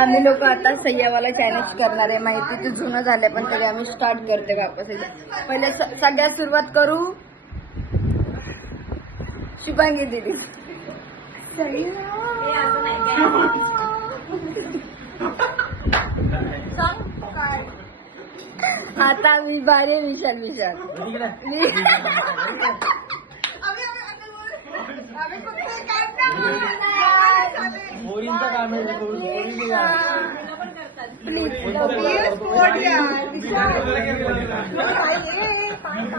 आम्ही लोक आता सह्यावाला चॅलेंज करणार आहे. माहिती ते जुनं झालंय पण तरी आम्ही स्टार्ट करते वापस. पहिले सगळ्यात सुरुवात करू शुभांगी दीदी. आता मी बारे विशाल विशाल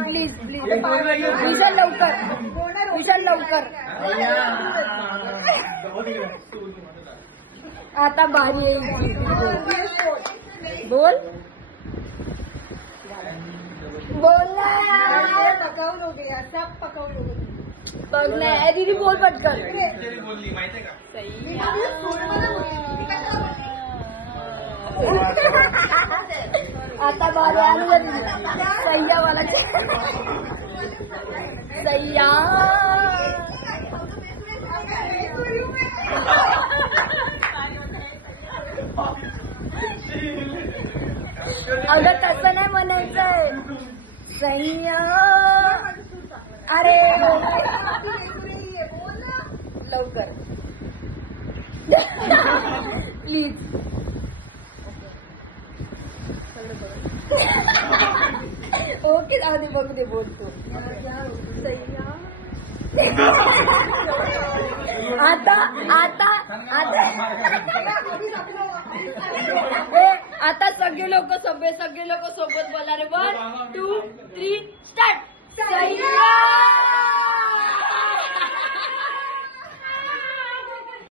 प्लीज विशाल लवकर विशाल लवकर. आता बारी येईल. बोल बोल बघ नाही दीदी बोल पटकन. आता बारी आली सह्यावाला सह्या. अगं तसं नाही म्हणायचंय सह्या. अरे लवकर प्लीज. ओके आधी बघू दे बोलतो. आता आता आता सगळे लोक सोबत बोलणार. 1 2 3 स्टार्ट.